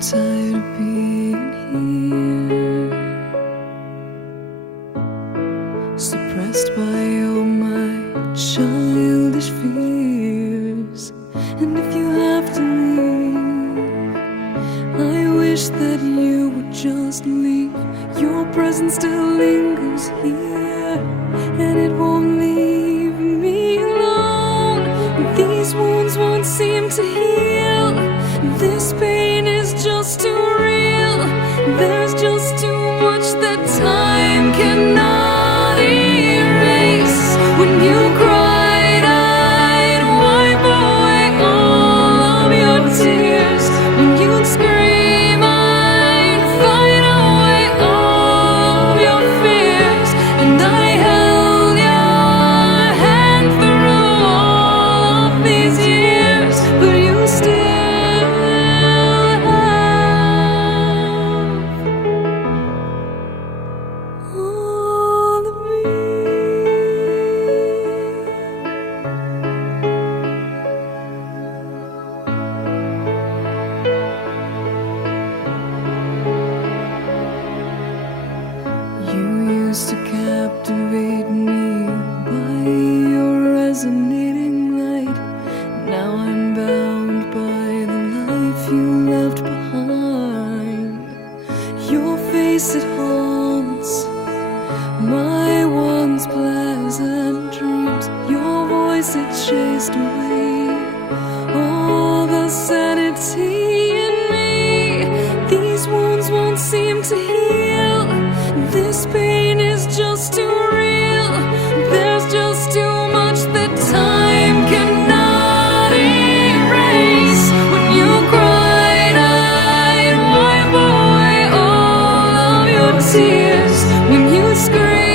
tired of being here, suppressed by all my childish fears. And if you have to leave, I wish that you would just leave. Your presence still lingers here, and it won't leave me alone. These wounds won't seem to heal. This pain is just too real. There's just too much that time cannot erase. When you cried, I'd wipe away all of your tears. When you'd scream, I'd fight away all of your fears. And I held your hand through all of these years, but you still all of me. You used to captivate me by your resonating light. Now I'm bound by the life you left behind. Your face, it haunts my once pleasant dreams. Your voice, it chased away all the sanity in me. These wounds won't seem to heal. This pain is just too real. There's just too much that time cannot erase. When you cried, I'd wipe away all of your tears. When you screamed,